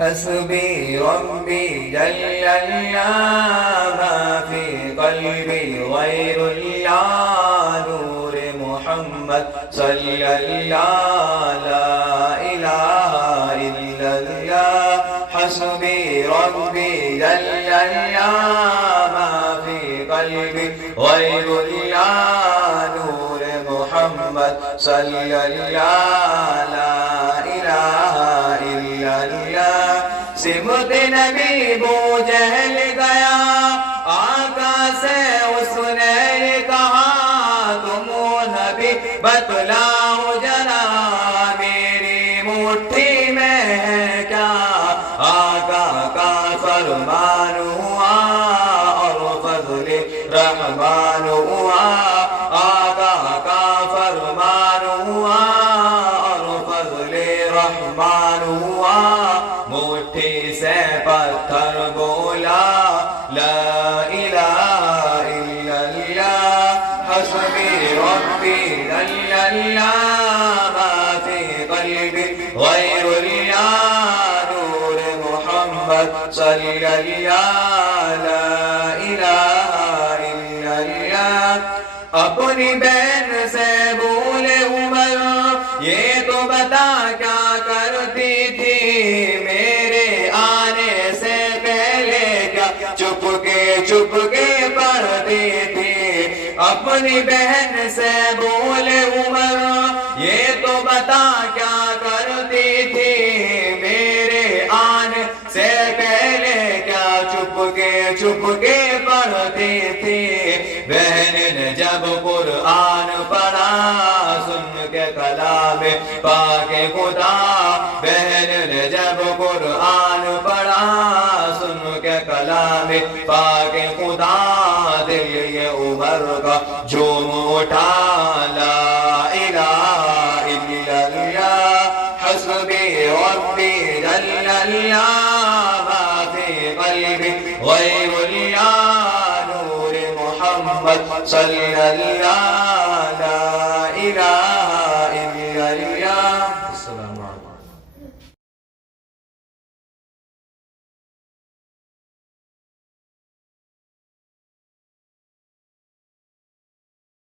حسبي ربي جل الله ما في قلبي غير الله نور محمد صلى الله لا إله إلا الله حسبي ربي جل الله ما في قلبي غير الله نور محمد صلى الله لا إله إلا الله سمت نبی بو جہل گیا آقا سے اس نے کہا تم نبی بتلاؤ ذرا میری مٹھی میں ہے کیا آقا کا فرمان ہوا اور فضل رحمان ہوا آقا کا فرمان ہوا اور فضل رحمان ہوا مٹھی سے پتھر بولا لا الہ الا اللہ حسبی ربی جل اللہ ما فی قلبی غیر اللہ نور محمد صلی اللہ لا الہ الا اللہ اپنی بہن سے بولے عمر یہ تو بتا کیا کرتی تھی میرے آنے سے پہلے کیا چپ کے پڑھتی تھی اپنی بہن سے بولے عمر یہ تو بتا کیا کرتی تھی میرے آنے سے پہلے کیا چپ کے پڑھتی تھی بہن نے جب قرآن پڑھا سن کے کلام پاک خدا بہن نے جب قرآن پڑھا سن کے کلام پاک خدا دل یہ عمر کا جھوم اٹھا لا الہ الا اللہ حسبی ربی جل اللہ ما فی قلبی غیر اللہ نور محمد صلی اللہ